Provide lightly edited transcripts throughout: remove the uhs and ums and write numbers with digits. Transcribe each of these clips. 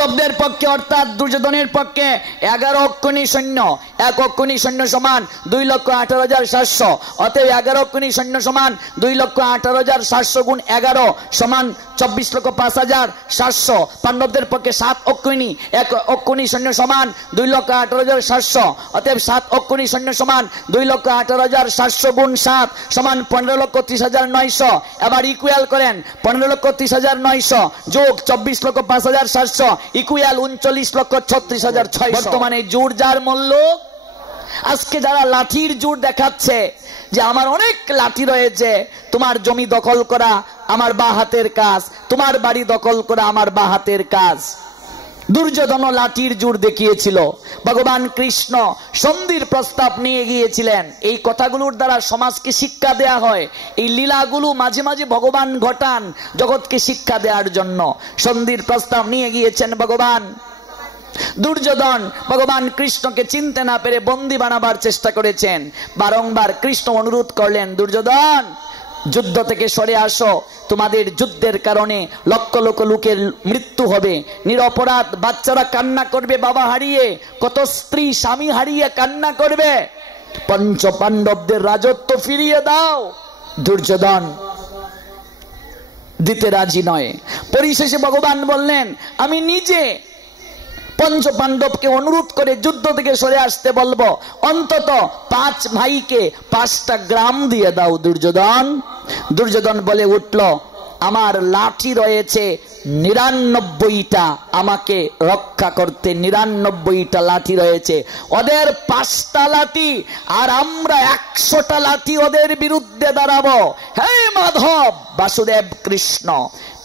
কৌরবদের পক্ষে অর্থাৎ দুর্যোধনের পক্ষে 11 অক্ষণী সৈন্য, 1 অক্ষণী সৈন্য সমান 2,18,700। অতএব 11 অক্ষণী সৈন্য সমান 2,18,700 গুণ 11 সমান 24,05,700। পাণ্ডবদের পক্ষে 7 অক্ষণী, 1 অক্ষণী সৈন্য সমান 2,18,700। অতএব 7 অক্ষণী সৈন্য সমান 2,18,700 গুণ 7 সমান 15,30,900। এবার ইকুয়াল করেন, 15,30,900 যোগ 24,05,700 ইকুয়াল 39,36,600। বর্তমানে জোর যার মূল্য, আজকে যারা লাঠির জোর দেখাচ্ছে যে আমার অনেক লাঠি রয়েছে, তোমার জমি দখল করা আমার বা হাতের কাজ, তোমার বাড়ি দখল করা আমার বা হাতের কাজ। দুর্যোধন লাঠির জোর দেখিয়েছিল, ভগবান কৃষ্ণ সন্ধির প্রস্তাব নিয়ে গিয়েছিলেন। এই কথাগুলোর দ্বারা সমাজকে শিক্ষা দেয়া হয়। এই লীলাগুলো মাঝে মাঝে ভগবান ঘটান জগৎকে শিক্ষা দেওয়ার জন্য। সন্ধির প্রস্তাব নিয়ে গিয়েছেন ভগবান। দুর্যোধন ভগবান কৃষ্ণকে চিনতে না পেরে বন্দী বানাবার চেষ্টা করেছেন। বারংবার কৃষ্ণ অনুরোধ করলেন, দুর্যোধন যুদ্ধ থেকে সরে আসো, তোমাদের যুদ্ধের কারণে লক্ষ লক্ষ লোকের মৃত্যু হবে, নিরপরাধ বাচ্চারা কান্না করবে বাবা হারিয়ে, কত স্ত্রী স্বামী হারিয়ে কান্না করবে, পঞ্চ পাণ্ডবদের রাজত্ব ফিরিয়ে দাও। দুর্যোধন দিতে রাজি নয়। পরিশেষে ভগবান বললেন, আমি নিজে পঞ্চ পাণ্ডবকে অনুরোধ করে যুদ্ধ থেকে সরে আসতে বলবো, অন্তত 5 ভাইকে 5টা গ্রাম দিয়ে দাও দুর্যোধন। দুর্যোধন বলে উঠল, আমার লাঠি রয়েছে 99টা, আমাকে রক্ষা করতে 99টা লাঠি রয়েছে, ওদের 5টা লাঠি আর আমরা 100টা লাঠি ওদের বিরুদ্ধে দাঁড়াবো। হে মাধব বাসুদেব কৃষ্ণ,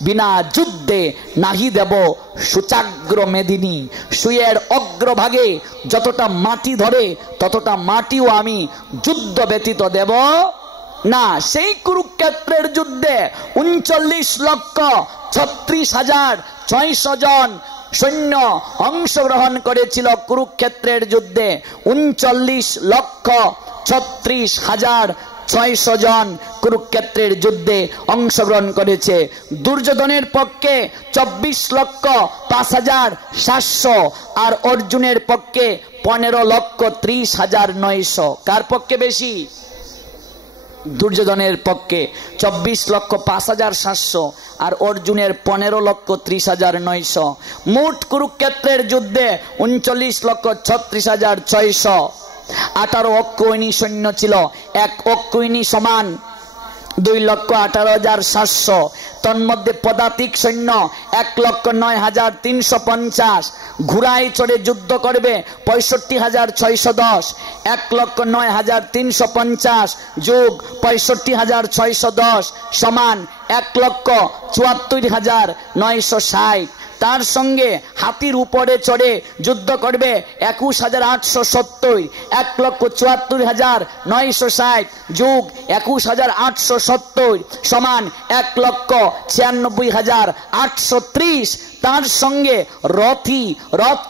বিনা যুদ্ধে নাহি দেব সুচাগ্র মেদিনী। সুয়ের অগ্রভাগে যতটা মাটি ধরে ততটা মাটিও আমি যুদ্ধ ব্যতীত দেব না। সেই কুরুক্ষেত্রের যুদ্ধে 39,36,600 জন সৈন্য অংশগ্রহণ করেছিল। কুরুক্ষেত্রের যুদ্ধে 39,36,600 জন কুরুক্ষেত্রের যুদ্ধে অংশগ্রহণ করেছে। দুর্যোধনের পক্ষে 24,05,700 আর অর্জুনের পক্ষে 15,30,900। কার পক্ষে বেশি? দুর্যোধনের পক্ষে 24,05,700 আর অর্জুনের 15,30,900। মোট কুরুক্ষেত্রের যুদ্ধে 39,36,600। 18 অক্ষৌহিনী সৈন্য ছিল। 1 অক্ষৌহিনী সমান 2,18,700। তন্মধ্যে পদাতিক সৈন্য 1,09,350। ঘোড়ায় চড়ে যুদ্ধ করবে 65,610। 1,09,350 যোগ 65,610 সমান 1,74,960। তার সঙ্গে হাতির উপরে চড়ে যুদ্ধ করবে 21,870। 1,74,960 যোগ 21,870 সমান 1,96,830। তার সঙ্গে রথ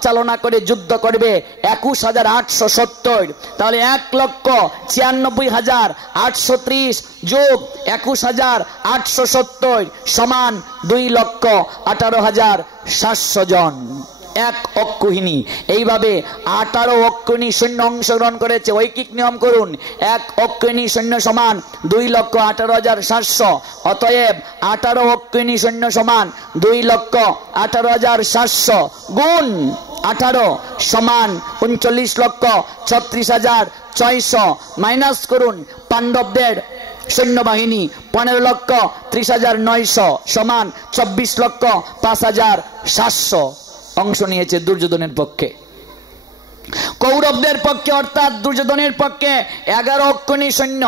চালনা করে যুদ্ধ করবে 21,870। তাহলে 1,96,830 যোগ 21,870 সমান 2,18,700 জন। 1 অক্ষৌহিনী। এইভাবে 18 অক্ষৌহিনী সৈন্য অংশগ্রহণ করেছে। ঐকিক নিয়ম করুন, 1 অক্ষৌহিনী সৈন্য সমান 2,18,700। অতএব 18 অক্ষৌহিনী সৈন্য সমান 2,18,700 গুণ 18 সমান 39,36,600। মাইনাস করুন পাণ্ডবদের সৈন্যবাহিনী 15,30,900 সমান 24,05,700 অংশ নিয়েছে দুর্যোধনের পক্ষে। কৌরবদের পক্ষে অর্থাৎ দুর্যোধনের পক্ষে 11 অক্ষৌহিনী সৈন্য।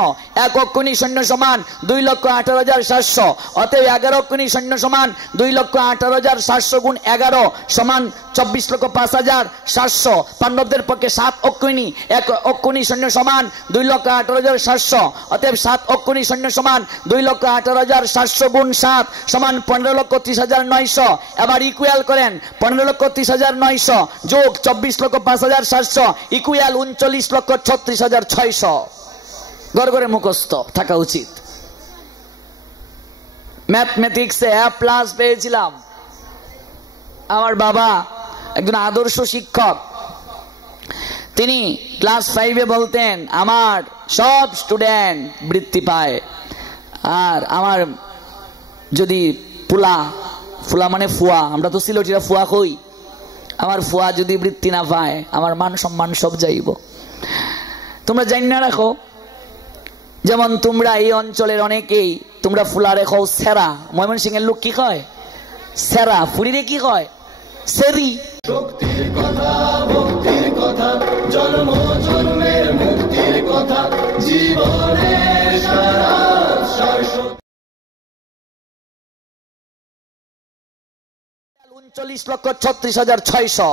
1 অক্ষৌহিনী সৈন্য সমান 2,18,700। অতএব 11 অক্ষৌহিনী সৈন্য সমান 2,18,700 গুণ 11 সমান 24,05,700। পাণ্ডবদের পক্ষে 7 অক্ষৌহিনী। 1 অক্ষৌহিনী সৈন্য সমান 2,18,700। অতএব 7 অক্ষৌহিনী সৈন্য সমান 2,18,700 গুণ 7 সমান 15,30,900। এবার ইকুয়াল করেন, 15,30,900 যোগ 24,05,700 ইকুয়াল 39,36,600। গড় করে মুখস্থ থাকা উচিত। ম্যাথমেটিক্সে A+ পেয়েছিলাম। আমার বাবা একজন আদর্শ শিক্ষক, তিনি ক্লাস 5-এ বলতেন আমার সব স্টুডেন্ট বৃত্তি পায়, আর আমার যদি ফুলা মানে ফুয়া, আমরা তো সিলেটিরা ফুয়া কই, আমার ফুয়া যদি বৃত্তি না পায় আমার মান সম্মান সব যাইব। তোমরা জানি না রাখো, যেমন তোমরা এই অঞ্চলের অনেকেই তোমরা ফুলা রেখো সেরা, ময়মনসিংহের লোক কি কয় সেরা, ফুরিরে কি কয় সেরি। শক্তির কথা, ভক্তির কথা, জন্ম জন্মের মুক্তির কথা, জীবনের সারা 39,36,600